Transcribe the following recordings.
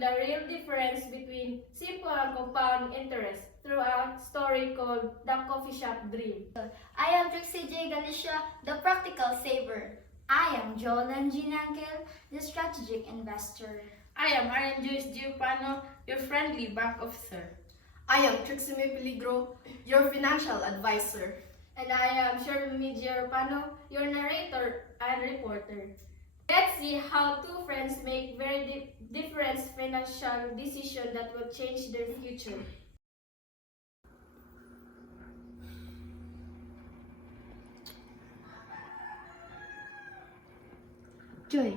the real difference between simple and compound interest through a story called The Coffee Shop Dream. I am Trixie J. Galicia, the practical saver. I am Jolan Ginangel, the strategic investor. I am Arian Joyce Giopano, your friendly bank officer. I am Trixie May Peligro, your financial advisor. And I am Sherman Giopano, your narrator and reporter. Let's see how two friends make very different financial decisions that will change their future. Joy,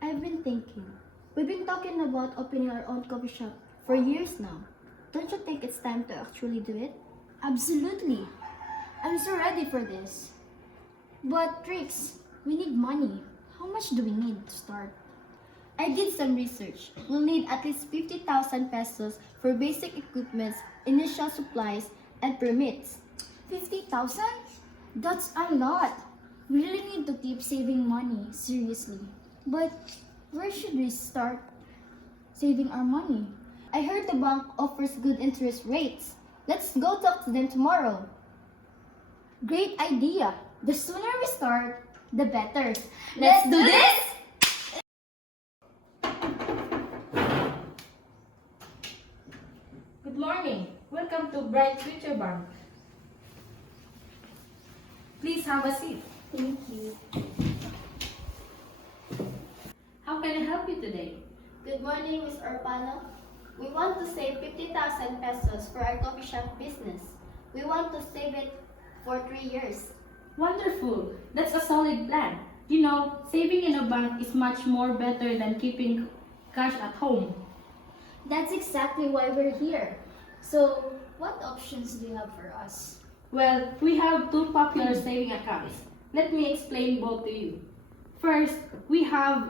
I've been thinking. We've been talking about opening our own coffee shop for years now. Don't you think it's time to actually do it? Absolutely. I'm so ready for this. But Trix, we need money. How much do we need to start? I did some research. We'll need at least 50,000 pesos for basic equipment, initial supplies, and permits. 50,000? That's a lot. We really need to keep saving money, seriously. But where should we start saving our money? I heard the bank offers good interest rates. Let's go talk to them tomorrow. Great idea. The sooner we start, the better. Let's do this! Good morning. Welcome to Bright Future Bank. Please have a seat. Thank you. How can I help you today? Good morning, Ms. Orpano. We want to save 50,000 pesos for our coffee shop business. We want to save it for 3 years. Wonderful. That's a solid plan. You know, saving in a bank is much more better than keeping cash at home. That's exactly why we're here. So, what options do you have for us? Well, we have two popular saving accounts. Let me explain both to you. First, we have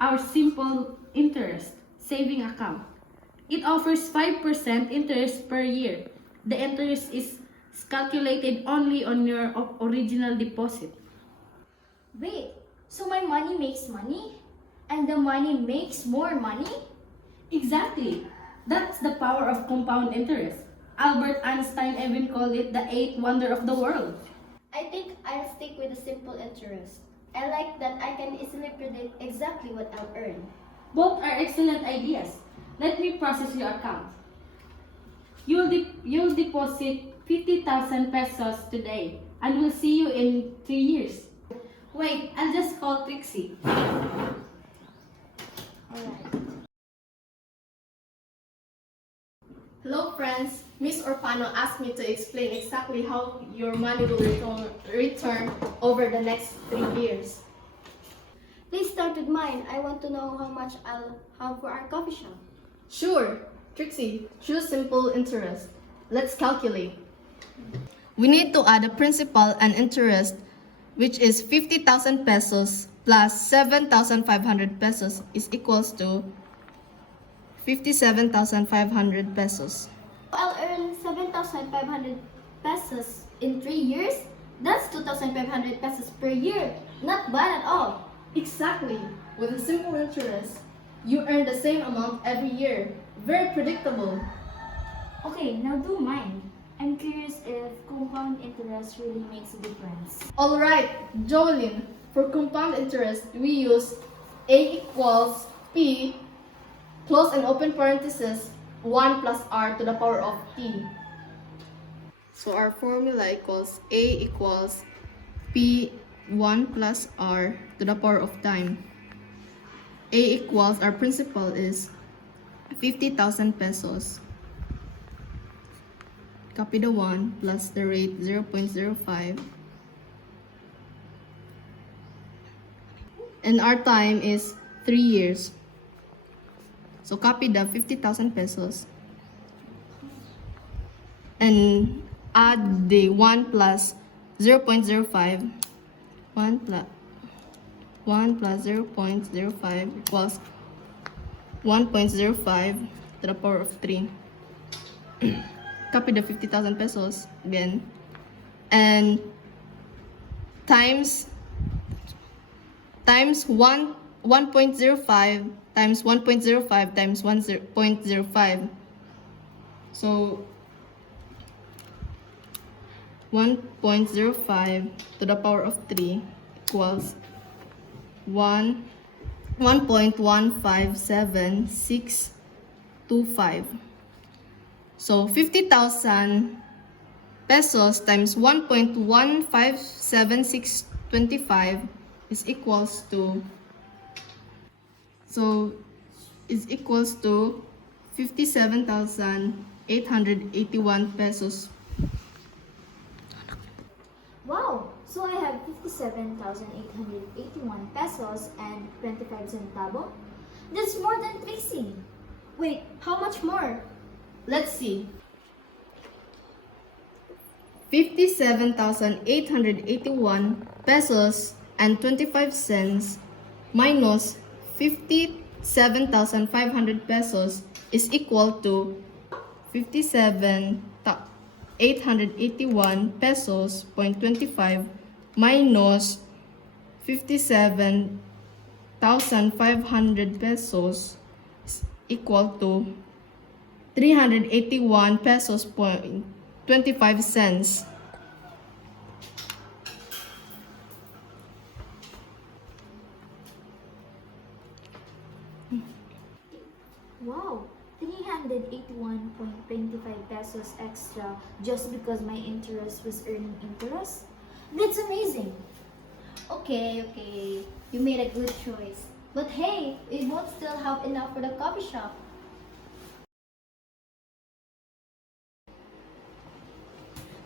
our simple interest saving account. It offers 5% interest per year. The interest is calculated only on your original deposit. Wait, so my money makes money? And the money makes more money? Exactly. That's the power of compound interest. Albert Einstein even called it the eighth wonder of the world. I think I'll stick with the simple interest. I like that I can easily predict exactly what I'll earn. Both are excellent ideas. Let me process your account. You'll deposit 50,000 pesos today, and we'll see you in 3 years. Wait, I'll just call Trixie. Alright. Hello friends, Ms. Orpano asked me to explain exactly how your money will return over the next 3 years. Please start with mine. I want to know how much I'll have for our coffee shop. Sure, Trixie, choose simple interest. Let's calculate. We need to add a principal and interest, which is 50,000 pesos plus 7,500 pesos is equals to 57,500 pesos. I'll earn 7,500 pesos in 3 years? That's 2,500 pesos per year. Not bad at all. Exactly. With a simple interest, you earn the same amount every year. Very predictable. Okay, now do mine. I'm curious if compound interest really makes a difference. Alright, Jolene, for compound interest, we use A equals P, close and open parenthesis, 1 plus R to the power of T. So our formula equals A equals P 1 plus R to the power of time. A equals, our principal is 50,000 pesos. Copy the 1 plus the rate 0.05. And our time is 3 years. So copy the 50,000 pesos. And add the 1 plus 0.05. 1 plus 0.05 equals 1.05 to the power of 3. Copy the 50,000 pesos again. And times 1.05 times 1.05 times 1.05. So 1.05 to the power of 3 equals 1.157625. So 50,000 pesos times 1.157625 is equals to is equals to 57,881 pesos. Wow! So I have 57,881 pesos and 25 centavo? That's more than fixing. Wait, how much more? Let's see. 57,881 pesos and 25 cents minus 57,500 pesos is equal to 57,881 pesos point 25 minus 57,500 pesos is equal to 381 pesos point 25 cents. Wow! 381.25 pesos extra just because my interest was earning interest? That's amazing! Okay, you made a good choice. But hey, we both still have enough for the coffee shop.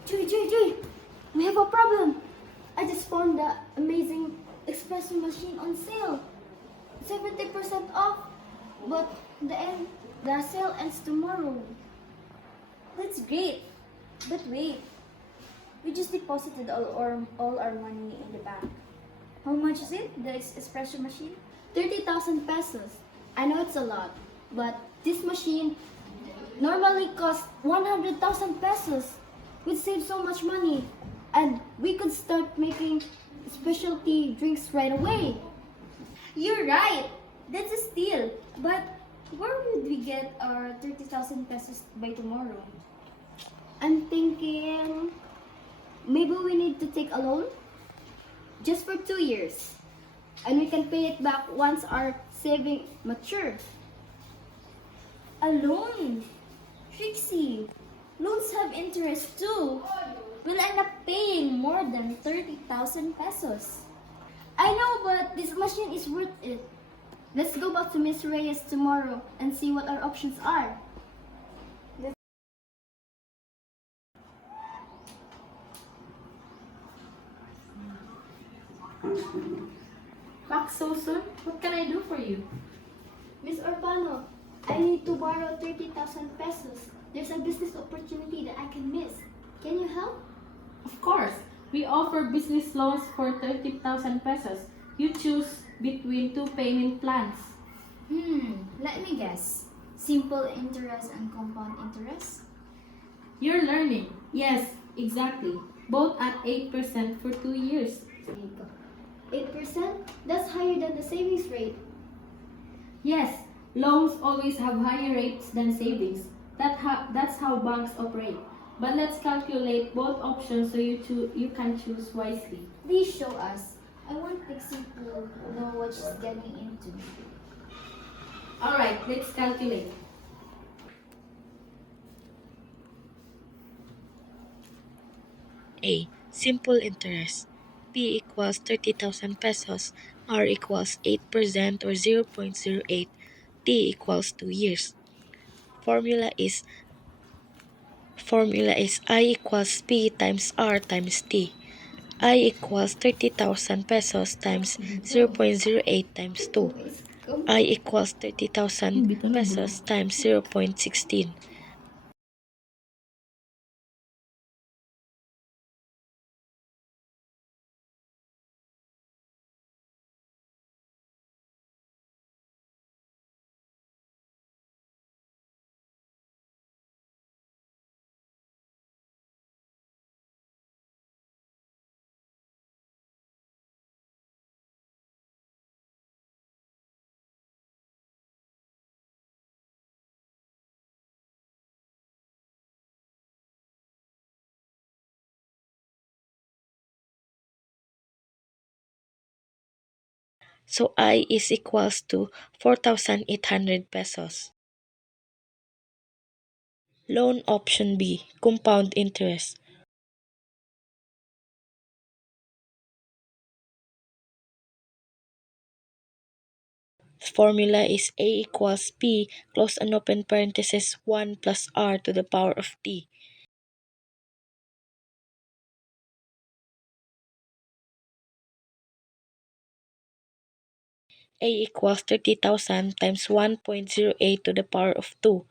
Joy, we have a problem. I just found the amazing espresso machine on sale. 70% off, but the sale ends tomorrow. That's great. But wait, we just deposited all our money in the bank. How much is it, the espresso machine? 30,000 pesos. I know it's a lot, but this machine normally costs 100,000 pesos. We'd save so much money, and we could start making specialty drinks right away. You're right. That's a steal. But where would we get our 30,000 pesos by tomorrow? I'm thinking maybe we need to take a loan just for 2 years. And we can pay it back once our saving matures. A loan? Trixie, loans have interest too. We'll end up paying more than 30,000 pesos. I know, but this machine is worth it. Let's go back to Miss Reyes tomorrow and see what our options are. Back so soon? What can I do for you? Miss Urbano, I need to borrow 30,000 pesos. There's a business opportunity that I can miss. Can you help? Of course, we offer business loans for 30,000 pesos. You choose between two payment plans. Let me guess. Simple interest and compound interest? You're learning. Yes, exactly. Both at 8% for 2 years. 8%? That's higher than the savings rate. Yes, loans always have higher rates than savings. That's how banks operate. But let's calculate both options so you can choose wisely. Please show us. I want Pixie to know what she's getting into. Alright, let's calculate. A. Simple interest. P equals 30,000 pesos. R equals 8% or 0.08. T equals 2 years. Formula is I equals P times R times T. I equals 30,000 pesos times 0.08 times 2. I equals 30,000 pesos times 0.16. So I is equals to 4,800 pesos. Loan option B, compound interest. Formula is A equals P, close and open parenthesis, 1 plus R to the power of T. A equals 30,000 times 1.08 to the power of 2.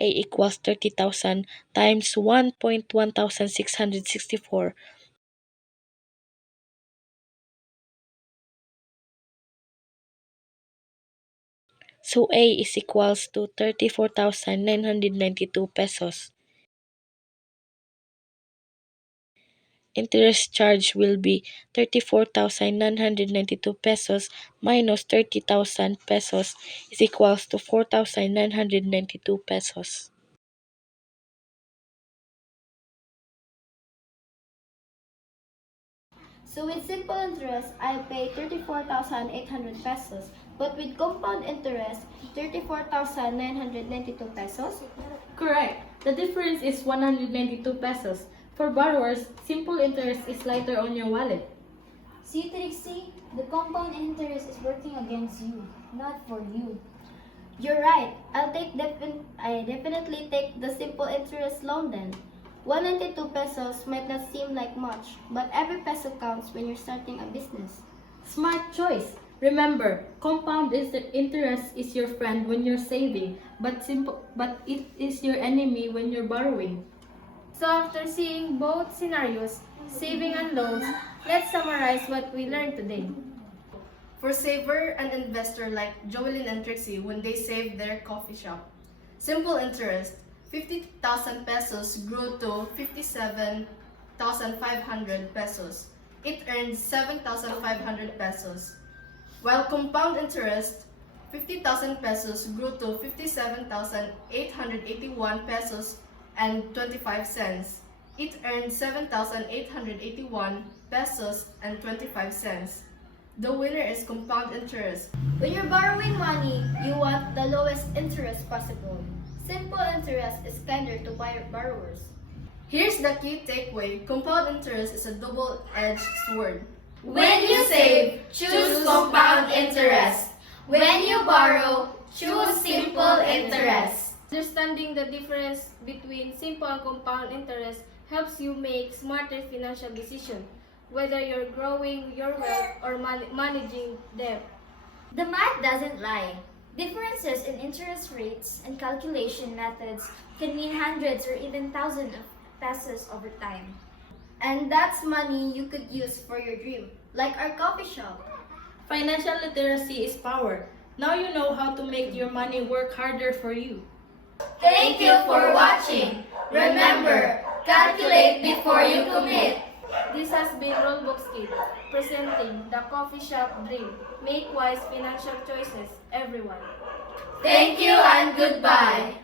A equals 30,000 times 1.1664. So A is equals to 34,992 pesos. Interest charge will be 34,992 pesos minus 30,000 pesos is equals to 4,992 pesos. So with simple interest, I pay 34,800 pesos. But with compound interest, 34,992 pesos. Correct. The difference is 192 pesos. For borrowers, simple interest is lighter on your wallet. See, Trixie, the compound interest is working against you, not for you. You're right. I definitely take the simple interest loan then. 192 pesos might not seem like much, but every peso counts when you're starting a business. Smart choice. Remember, compound interest is your friend when you're saving, but it is your enemy when you're borrowing. So after seeing both scenarios, saving and loans, let's summarize what we learned today. For saver and investor like Joelyn and Trixie when they saved their coffee shop, simple interest, 50,000 pesos grew to 57,500 pesos. It earned 7,500 pesos. While compound interest, 50,000 pesos grew to 57,881 pesos and 25 cents. It earned 7,881 pesos and 25 cents. The winner is compound interest. When you're borrowing money, you want the lowest interest possible. Simple interest is kinder to borrowers. Here's the key takeaway. Compound interest is a double-edged sword. When you save, choose compound interest. When you borrow, choose simple interest. Understanding the difference between simple and compound interest helps you make smarter financial decisions, whether you're growing your wealth or managing debt. The math doesn't lie. Differences in interest rates and calculation methods can mean hundreds or even thousands of pesos over time. And that's money you could use for your dream, like our coffee shop. Financial literacy is power. Now you know how to make your money work harder for you. Thank you for watching. Remember, calculate before you commit. This has been Rollbox Kid, presenting the Coffee Shop Dream. Make wise financial choices, everyone. Thank you and goodbye.